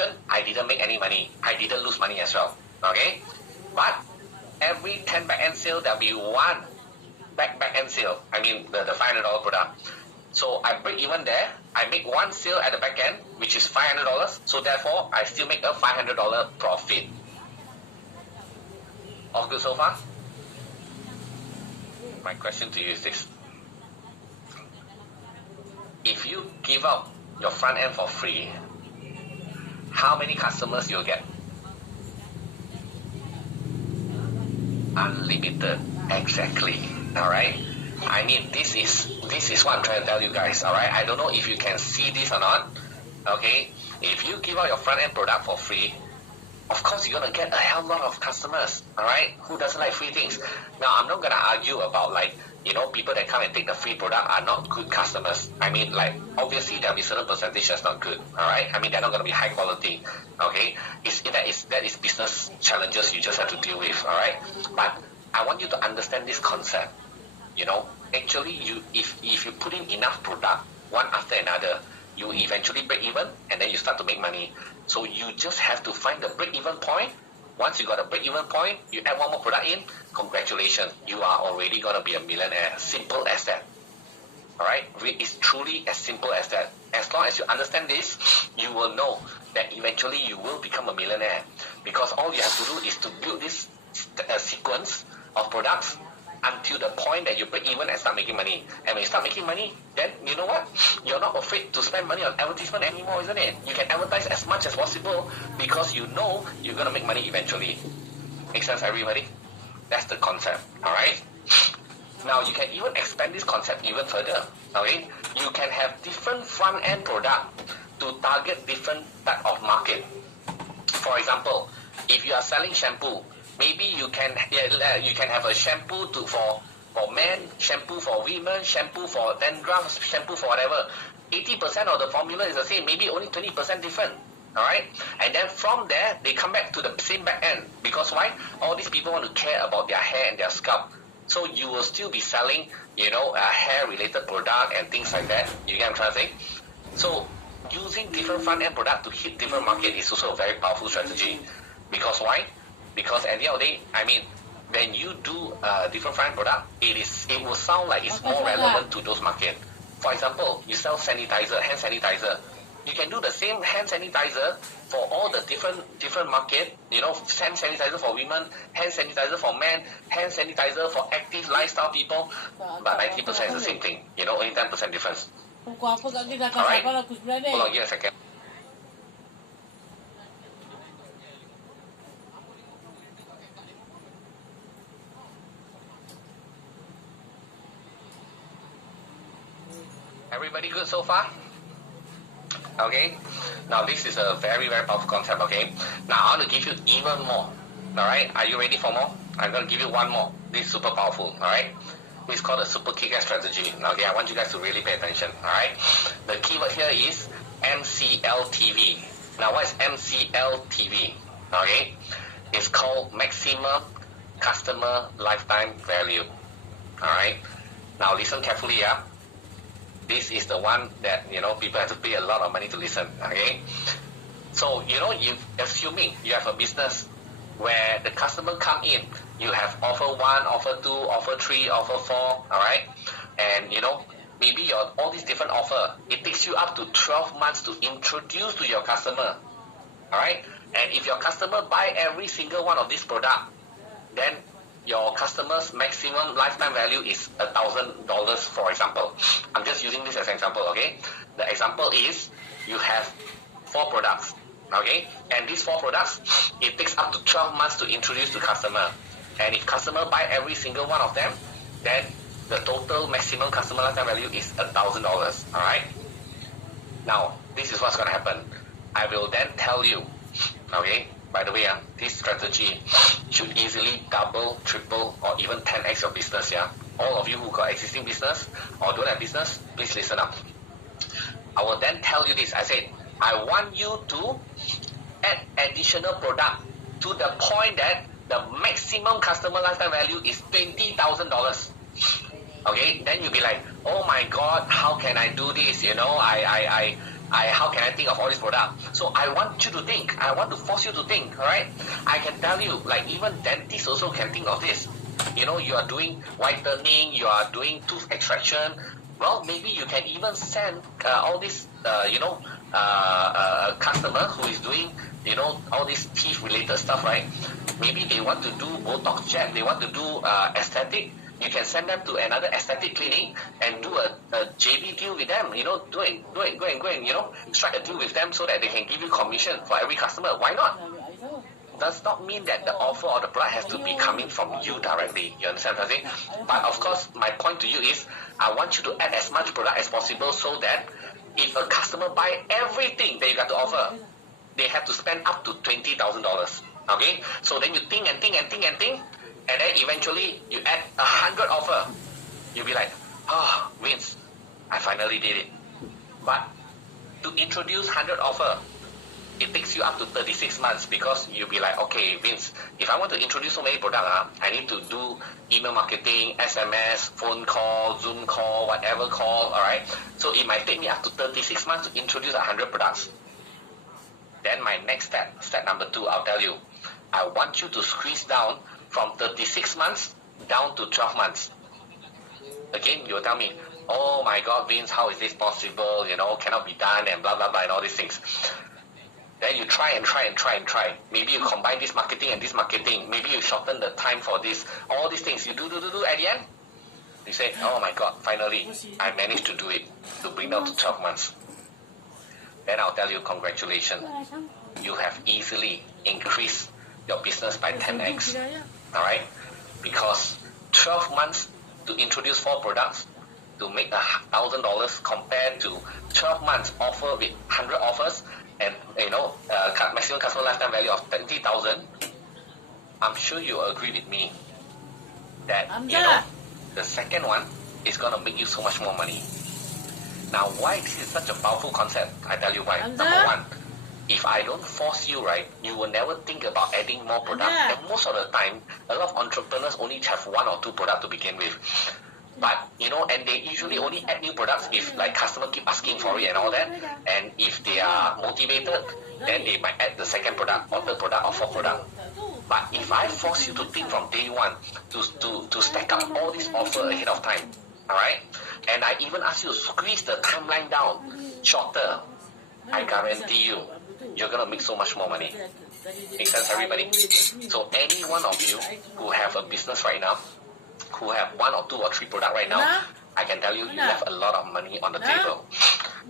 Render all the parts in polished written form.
mentioned, I didn't make any money. I didn't lose money as well. Okay? But every 10 back-end sale, there'll be one back-end sale. I mean, the $500 product. So I break even there. I make one sale at the back end, which is $500. So therefore, I still make a $500 profit. All good so far? My question to you is this. If you give out your front end for free, how many customers you'll get? Unlimited. Exactly. Alright? I mean, this is what I'm trying to tell you guys. Alright? I don't know if you can see this or not. Okay? If you give out your front end product for free, of course you're gonna get a hell lot of customers. Alright? Who doesn't like free things? Now, I'm not gonna argue about people that come and take the free product are not good customers. I mean, obviously there'll be certain percentage that's not good. Alright? I mean, they're not gonna be high quality. Okay? That is business challenges you just have to deal with. Alright? But I want you to understand this concept. Actually, if you put in enough product, one after another, you eventually break even, and then you start to make money. So you just have to find the break-even point. Once you got a break-even point, you add one more product in, congratulations, you are already going to be a millionaire. Simple as that. Alright? It's truly as simple as that. As long as you understand this, you will know that eventually you will become a millionaire. Because all you have to do is to build this sequence of products until the point that you break even and start making money. And when you start making money, then you know what? You're not afraid to spend money on advertisement anymore, isn't it? You can advertise as much as possible because you know you're going to make money eventually. Make sense, everybody? That's the concept, alright? Now, you can even expand this concept even further, okay? You can have different front-end product to target different type of market. For example, if you are selling shampoo, maybe you can have a shampoo for men, shampoo for women, shampoo for dandruff, shampoo for whatever. 80% of the formula is the same, maybe only 20% different. Alright? And then from there, they come back to the same back end. Because why? All these people want to care about their hair and their scalp. So you will still be selling, a hair-related product and things like that. You get what I'm trying to say? So using different front-end product to hit different market is also a very powerful strategy. Because why? Because at the end of the day, I mean, when you do a different front product, it will sound like it's more relevant to those markets. For example, you sell sanitizer, hand sanitizer. You can do the same hand sanitizer for all the different market. Hand sanitizer for women, hand sanitizer for men, hand sanitizer for active lifestyle people. But 90% is the same thing. Only 10% difference. Alright? Hold on, give a second. Everybody good so far? Okay. Now this is a very, very powerful concept, okay? Now I want to give you even more. Alright? Are you ready for more? I'm going to give you one more. This is super powerful, alright? This is called a super kick-ass strategy. Okay, I want you guys to really pay attention, alright? The keyword here is MCLTV. Now what is MCLTV? Okay? It's called Maximum Customer Lifetime Value. Alright? Now listen carefully, yeah? This is the one that, people have to pay a lot of money to listen, okay? So, assuming you have a business where the customer come in, you have offer 1, offer 2, offer 3, offer 4, alright? And, maybe all these different offer, it takes you up to 12 months to introduce to your customer, alright? And if your customer buy every single one of these product, then your customer's maximum lifetime value is $1,000, for example. I'm just using this as an example, okay? The example is you have 4 products, okay? And these 4 products, it takes up to 12 months to introduce to customer. And if customer buy every single one of them, then the total maximum customer lifetime value is $1,000, alright? Now, this is what's going to happen. I will then tell you, okay? By the way, this strategy should easily double, triple, or even 10x your business, yeah? All of you who got existing business or don't have business, please listen up. I will then tell you this. I said, I want you to add additional product to the point that the maximum customer lifetime value is $20,000. Okay? Then you'll be like, oh my God, how can I do this? how can I think of all this product? So I want you to think. I want to force you to think, all right? I can tell you, like even dentists also can think of this. You know, you are doing whitening, you are doing tooth extraction. Well, maybe you can even send all this, customer who is doing, all this teeth-related stuff, right? Maybe they want to do Botox jab, they want to do aesthetic. You can send them to another aesthetic clinic and do a JV deal with them. Go and strike a deal with them so that they can give you commission for every customer. Why not? Does not mean that the offer or the product has to be coming from you directly. You understand what I'm saying? But of course, my point to you is, I want you to add as much product as possible so that if a customer buy everything that you got to offer, they have to spend up to $20,000. Okay? So then you think and think and think and think, and then eventually you add 100 offer. You'll be like, oh, Vince, I finally did it. But to introduce 100 offer, it takes you up to 36 months because you'll be like, okay, Vince, if I want to introduce so many products, I need to do email marketing, SMS, phone call, Zoom call, whatever call, all right? So it might take me up to 36 months to introduce 100 products. Then my next step number 2, I'll tell you, I want you to squeeze down from 36 months down to 12 months. Again, you'll tell me, oh my God, Vince, how is this possible? Cannot be done and blah, blah, blah, and all these things. Then you try and try and try and try. Maybe you combine this marketing and this marketing. Maybe you shorten the time for this. All these things you do. At the end, you say, oh my God, finally, I managed to do it, to bring down to 12 months. Then I'll tell you, congratulations. You have easily increased your business by 10x. All right? Because 12 months to introduce 4 products, to make $1,000 compared to 12 months offer with 100 offers, and maximum customer lifetime value of 20,000, I'm sure you agree with me that the second one is gonna make you so much more money. Now, why this is such a powerful concept? I tell you why. Number one, if I don't force you, right, you will never think about adding more product. And most of the time, a lot of entrepreneurs only have 1 or 2 products to begin with. But, and they usually only add new products if like customer keep asking for it and all that. And if they are motivated, then they might add the second product or third product or fourth product. But if I force you to think from day one to stack up all these offers ahead of time, all right? And I even ask you to squeeze the timeline down shorter, I guarantee you're going to make so much more money. Make sense, everybody? So any one of you who have a business right now, who have 1 or 2 or 3 products right now, I can tell you, you have a lot of money on the table.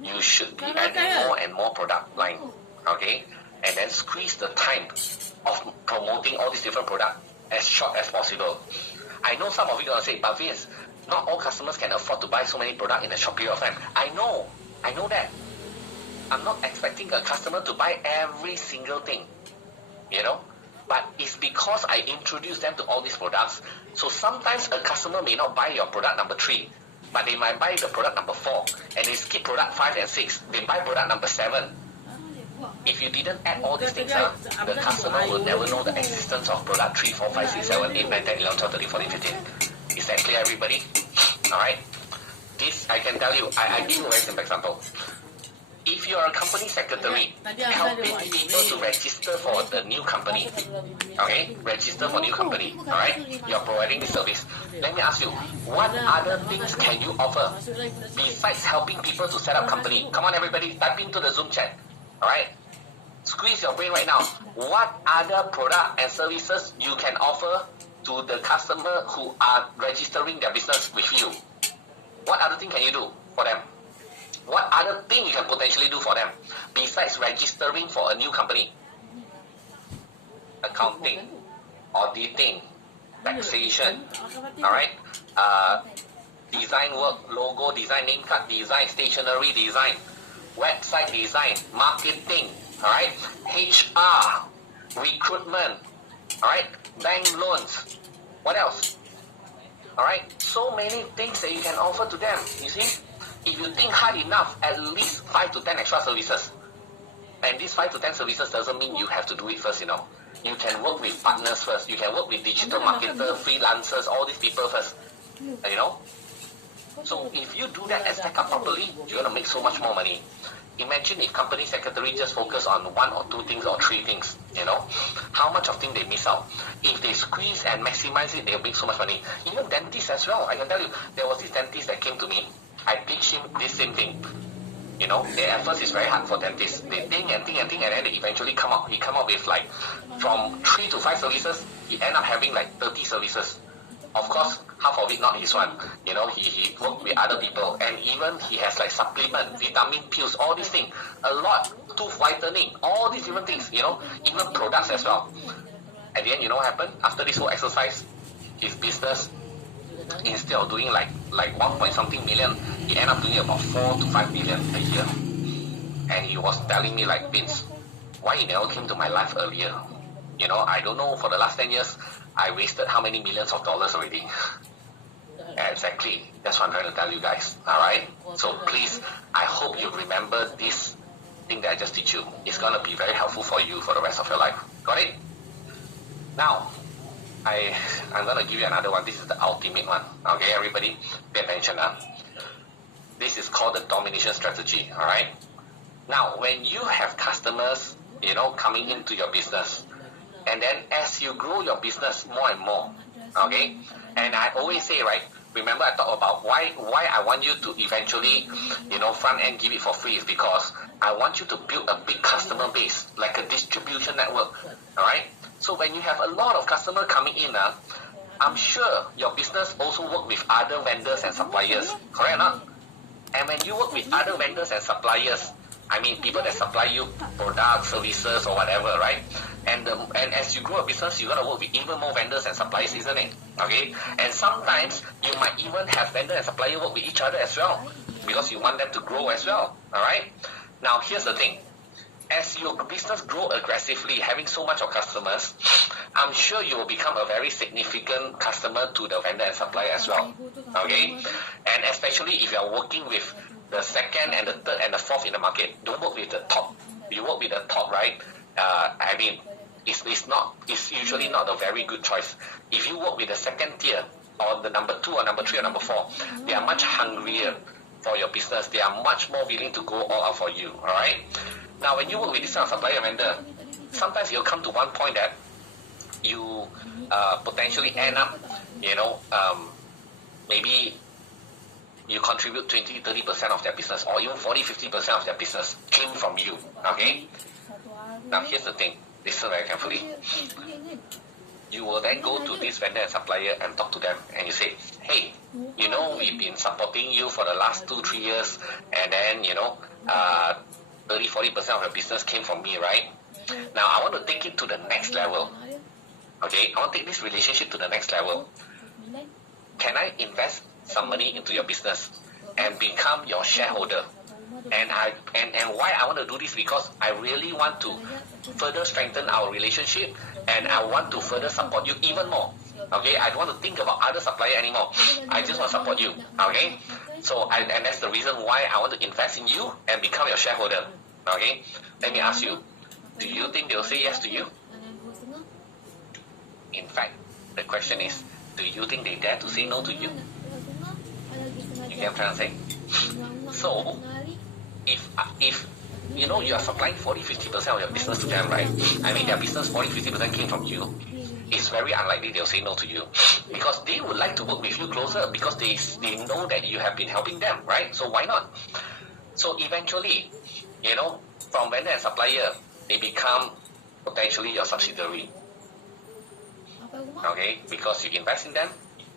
You should be adding more and more product line, okay? And then squeeze the time of promoting all these different products as short as possible. I know some of you are going to say, but Vince, not all customers can afford to buy so many products in a short period of time. I know that. I'm not expecting a customer to buy every single thing, But it's because I introduce them to all these products. So sometimes a customer may not buy your product number 3, but they might buy the product number 4, and they skip product 5 and 6. They buy product number 7. If you didn't add all these things up, the customer will never know the existence of product 3, 4, 5, 6, 7, 8, 9, 10, 11, 12, 13, 14, 15. Is that clear, everybody? Alright? This, I can tell you, I give you a very simple example. If you are a company secretary, helping people to register for the new company, okay? Register for new company, alright? You're providing this service. Let me ask you, what other things can you offer besides helping people to set up company? Come on, everybody, type into the Zoom chat, alright? Squeeze your brain right now. What other product and services you can offer to the customer who are registering their business with you? What other thing can you do for them? What other thing you can potentially do for them besides registering for a new company? Accounting, auditing, taxation, alright? Design work, logo design, name card design, stationery design, website design, marketing, alright? HR, recruitment, alright? Bank loans. What else? Alright? So many things that you can offer to them, you see? If you think hard enough, at least 5 to 10 extra services. And these 5 to 10 services doesn't mean you have to do it first, You can work with partners first. You can work with digital marketers, freelancers, all these people first. So if you do that and stack up properly, you're going to make so much more money. Imagine if company secretary just focus on 1 or 2 things or 3 things, how much of things they miss out. If they squeeze and maximize it, they'll make so much money. Even dentists as well. I can tell you, there was this dentist that came to me. I teach him this same thing. At first it's very hard for dentists. They think and then they eventually come up. He come up with like from 3 to 5 services. He end up having like 30 services. Of course, half of it not his one. He worked with other people, and even he has like supplement, vitamin pills, all these things, a lot, tooth whitening, all these different things. Even products as well. At the end, what happened? After this whole exercise, his business, instead of doing like 1 point something million, he ended up doing about 4 to 5 million a year. And he was telling me like, Vince, why you never came to my life earlier? I don't know, for the last 10 years, I wasted how many millions of dollars already. Exactly. That's what I'm trying to tell you guys. Alright? So please, I hope you remember this thing that I just teach you. It's going to be very helpful for you for the rest of your life. Got it? Now, I'm going to give you another one. This is the ultimate one. Okay, everybody? Pay attention now. This is called the domination strategy. Alright? Now, when you have customers, coming into your business, and then as you grow your business more and more, okay? And I always say, right, remember I talked about why I want you to eventually, front end give it for free is because I want you to build a big customer base, like a distribution network, all right? So when you have a lot of customers coming in, I'm sure your business also work with other vendors and suppliers, correct or not? And when you work with other vendors and suppliers, I mean people that supply you products, services, or whatever, right? And as you grow a business, you're going to work with even more vendors and suppliers, isn't it? Okay? And sometimes you might even have vendor and supplier work with each other as well, because you want them to grow as well, all right? Now, here's the thing. As your business grow aggressively, having so much of customers, I'm sure you will become a very significant customer to the vendor and supplier as well, okay? And especially if you're working with the second and the third and the fourth in the market, don't work with the top. You work with the top, right? I mean, it's usually not a very good choice. If you work with the second tier, or the number 2 or number 3 or number 4, they are much hungrier for your business. They are much more willing to go all out for you, all right? Now, when you work with this kind of supplier vendor, sometimes you'll come to one point that you potentially end up, maybe you contribute 20-30% of their business, or even 40-50% of their business came from you, okay? Now, here's the thing. Listen very carefully. You will then go to this vendor and supplier and talk to them, and you say, hey, we've been supporting you for the last 2-3 years, and then, 30-40% of your business came from me, right? Now, I want to take it to the next level. Okay? I want to take this relationship to the next level. Can I invest some money into your business and become your shareholder? And why I want to do this, because I really want to further strengthen our relationship, and I want to further support you even more. Okay, I don't want to think about other supplier anymore. I just want to support you. Okay, so and that's the reason why I want to invest in you and become your shareholder. Okay, let me ask you, do you think they'll say yes to you? In fact, the question is, do you think they dare to say no to you? You get what I'm trying to say? So, if you are supplying 40-50% of your business to them, right? I mean, their business 40-50% came from you. It's very unlikely they'll say no to you, because they would like to work with you closer, because they know that you have been helping them, right? So why not? So eventually, from vendor and supplier, they become potentially your subsidiary. Okay, because you invest in them,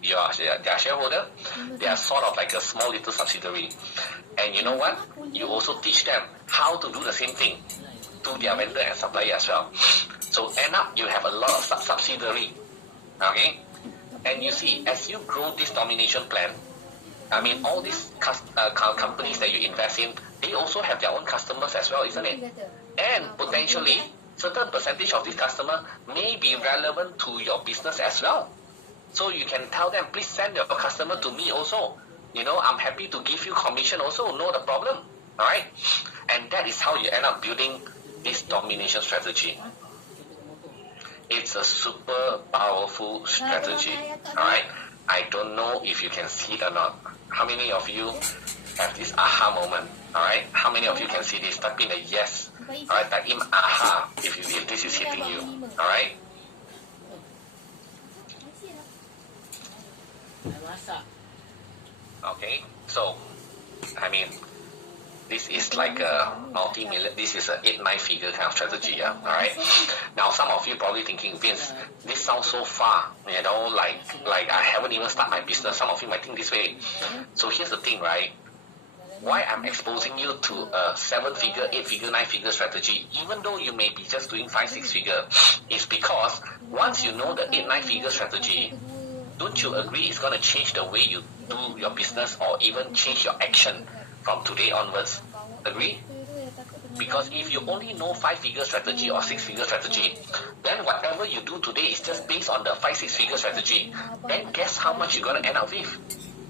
you are their shareholder, they are sort of like a small little subsidiary. And you know what? You also teach them how to do the same thing to their vendor and supplier as well. So end up, you have a lot of subsidiary. Okay? And you see, as you grow this domination plan, I mean, all these companies that you invest in, they also have their own customers as well, isn't it? And potentially, certain percentage of this customer may be relevant to your business as well. So you can tell them, please send your customer to me also. I'm happy to give you commission also, no the problem. Alright? And that is how you end up building this domination strategy. It's a super powerful strategy. Alright? I don't know if you can see it or not. How many of you have this aha moment. Alright? How many of you can see this? Type in a yes. Alright, type in aha if this is hitting you. Alright? Okay, so I mean, this is like a multi-million, this is an 8-9 figure kind of strategy, yeah? Alright? Now some of you probably thinking, Vince, this sounds so far, you know, like I haven't even started my business. Some of you might think this way. So here's the thing, right? Why I'm exposing you to a 7-figure, 8-figure, 9-figure strategy, even though you may be just doing 5-6 figure, is because once you know the 8-9 figure strategy, don't you agree it's going to change the way you do your business or even change your action from today onwards? Agree? Because if you only know 5-figure strategy or 6-figure strategy, then whatever you do today is just based on the 5-6 figure strategy. Then guess how much you're going to end up with?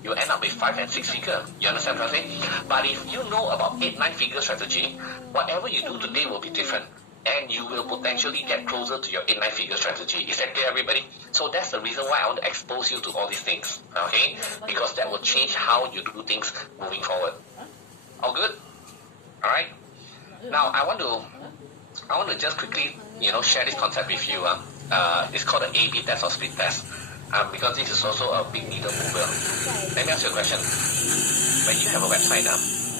You end up with 5 and 6 figure. You understand what I'm saying? But if you know about 8-9 figure strategy, whatever you do today will be different. And you will potentially get closer to your 8-9 figure strategy. Is that clear, everybody? So that's the reason why I want to expose you to all these things. Okay? Because that will change how you do things moving forward. All good? Alright? Now I want to just quickly, share this concept with you. It's called an A/B test or split test. Because this is also a big needle mover. Let me ask you a question. When you have a website,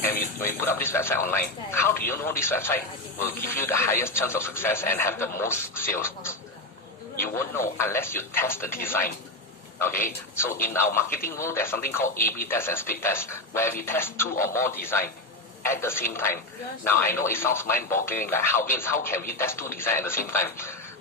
and when you put up this website online, how do you know this website will give you the highest chance of success and have the most sales? You won't know unless you test the design. Okay, so in our marketing world, there's something called A/B test and split test, where we test 2 or more design at the same time. Now I know it sounds mind-boggling, like how can we test 2 design at the same time?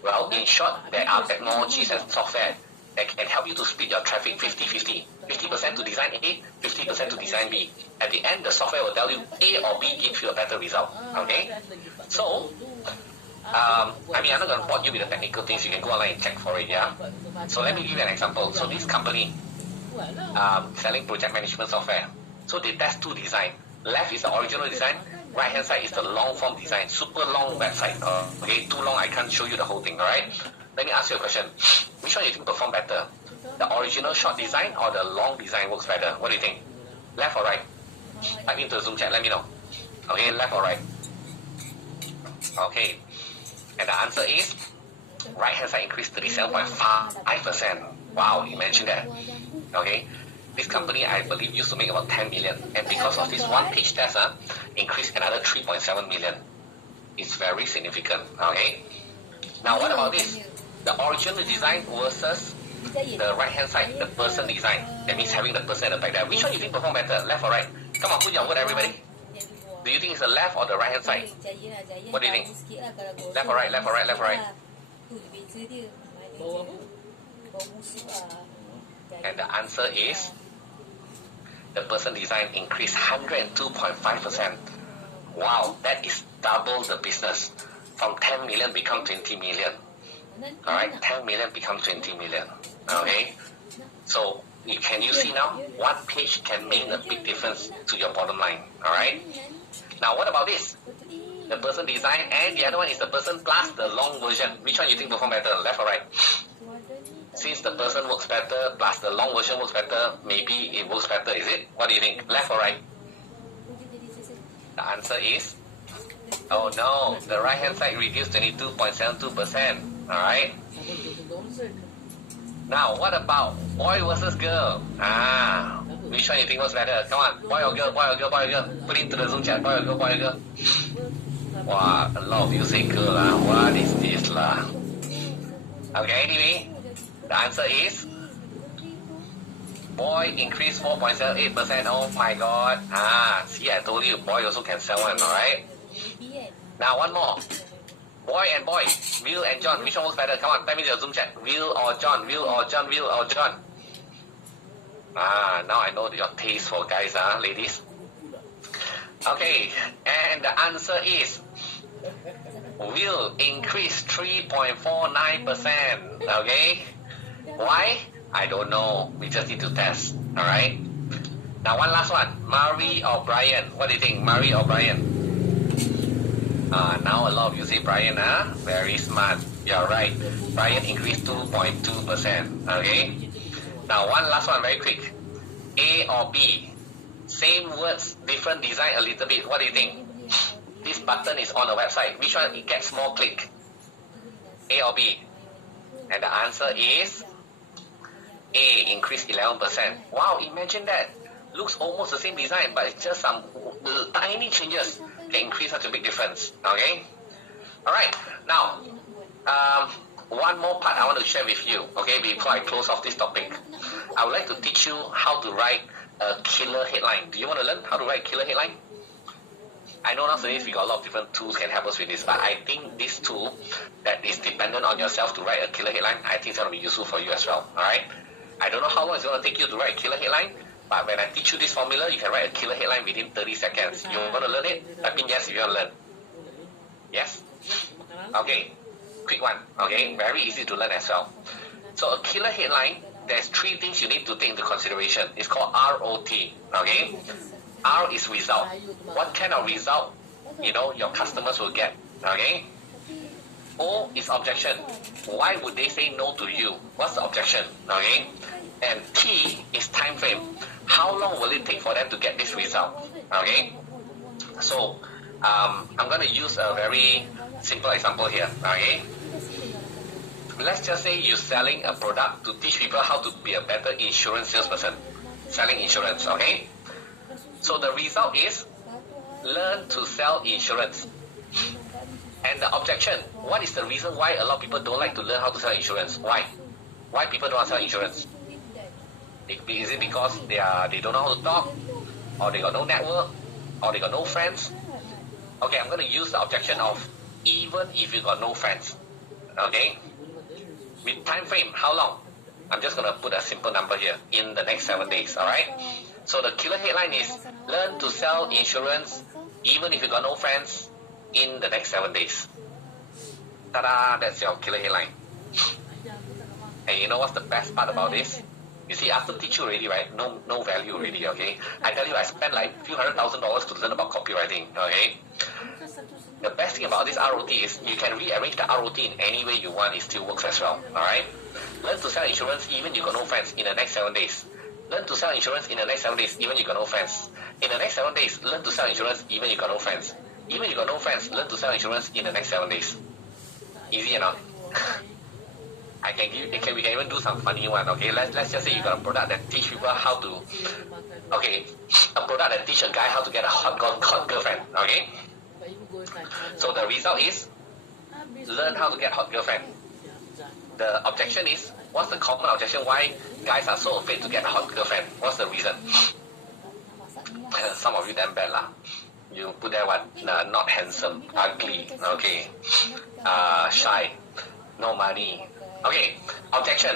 Well, in short, there are technologies and software that can help you to split your traffic 50-50. 50% to design A, 50% to design B. At the end, the software will tell you A or B gives you a better result. Okay? So, I'm not going to bore you with the technical things. You can go online and check for it, yeah? So let me give you an example. So this company, selling project management software. So they test 2 design. Left is the original design. Right hand side is the long form design. Super long website. Okay, too long, I can't show you the whole thing, alright? Let me ask you a question. Which one do you think perform better? The original short design or the long design works better? What do you think? Left or right? Type into the Zoom chat, let me know. Okay, left or right? Okay. And the answer is right hand side increased 37.5%. Wow, imagine that. Okay. This company, I believe, used to make about 10 million. And because of this one-page test, increased another 3.7 million. It's very significant. Okay. Now, what about this? The original design versus the right-hand side, the person design. That means having the person at the back there. Which one do you think perform better, left or right? Come on, put your word, everybody. Do you think it's the left or the right-hand side? What do you think? Left or right, left or right, left or right? And the answer is the person design increased 102.5%. Wow, that is double the business. From 10 million become 20 million. Alright, 10 million become 20 million. Okay? So, can you see now? One page can make a big difference to your bottom line. Alright? Now, what about this? The person design and the other one is the person plus the long version. Which one you think perform better, left or right? Since the person works better plus the long version works better, maybe it works better, is it? What do you think? Left or right? The answer is, oh no, the right hand side reduced 22.72%. Alright? Now, what about boy versus girl? Which one you think was better? Come on, boy or girl, boy or girl, boy or girl. Put into the Zoom chat, boy or girl, boy or girl. Wow, a lot of you say girl lah. What is this lah? Okay, anyway, the answer is boy increased 4.78%. Oh my god. See, I told you, boy also can sell one, alright? Now, one more. Boy and boy, Will and John, which one works better? Come on, type me the Zoom chat. Will or John, Will or John, Will or John. Now I know your taste for guys, ladies. Okay, and the answer is Will increase 3.49%. Okay? Why? I don't know. We just need to test. Alright? Now one last one. Mary or Brian? What do you think? Mary or Brian? Now a lot of you say Brian, Very smart. You're right. Brian increased 2.2%. Okay? Now one last one, very quick. A or B? Same words, different design a little bit. What do you think? This button is on the website. Which one it gets more click? A or B? And the answer is A, increase 11%. Wow, imagine that. Looks almost the same design, but it's just some tiny changes can increase such a big difference. Okay? Alright, now, one more part I want to share with you, okay, before I close off this topic. I would like to teach you how to write a killer headline. Do you want to learn how to write a killer headline? I know nowadays we got a lot of different tools can help us with this, but I think this tool that is dependent on yourself to write a killer headline, I think it's going to be useful for you as well. Alright? I don't know how long it's going to take you to write a killer headline, but when I teach you this formula, you can write a killer headline within 30 seconds. You want to learn it? Type in yes if you want to learn. Yes? Okay. Quick one. Okay? Very easy to learn as well. So a killer headline, there's 3 things you need to take into consideration. It's called ROT. Okay? R is result. What kind of result, your customers will get? Okay? O is objection. Why would they say no to you? What's the objection? Okay? And T is time frame. How long will it take for them to get this result? Okay? So, I'm going to use a very simple example here. Okay? Let's just say you're selling a product to teach people how to be a better insurance salesperson. Selling insurance, okay? So the result is learn to sell insurance. And the objection, what is the reason why a lot of people don't like to learn how to sell insurance? Why? Why people don't want to sell insurance? Is it because they don't know how to talk? Or they got no network? Or they got no friends? Okay, I'm going to use the objection of even if you got no friends. Okay? With time frame, how long? I'm just going to put a simple number here. In the next 7 days, alright? So the killer headline is learn to sell insurance even if you got no friends in the next 7 days. Ta-da! That's your killer headline. And you know what's the best part about this? You see, after teach you already, right? No value already, okay? I tell you, I spent like a few $100,000 to learn about copywriting, okay? The best thing about this ROT is you can rearrange the ROT in any way you want. It still works as well, alright? Learn to sell insurance even you got no friends in the next 7 days. Learn to sell insurance in the next 7 days even you got no friends. In the next 7 days, learn to sell insurance even you got no friends. Even you got no friends, learn to sell insurance in the next 7 days. Easy enough. We can even do some funny one, okay? Let's just say you got a product that teach people how to, okay, a product that teach a guy how to get a hot girlfriend, okay? So the result is, learn how to get hot girlfriend. The objection is, what's the common objection why guys are so afraid to get a hot girlfriend? What's the reason? Some of you damn bad lah. You put that one, not handsome, ugly, okay, shy, no money. Okay, objection,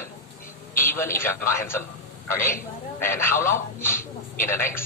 even if you're not handsome, okay? And how long? In the next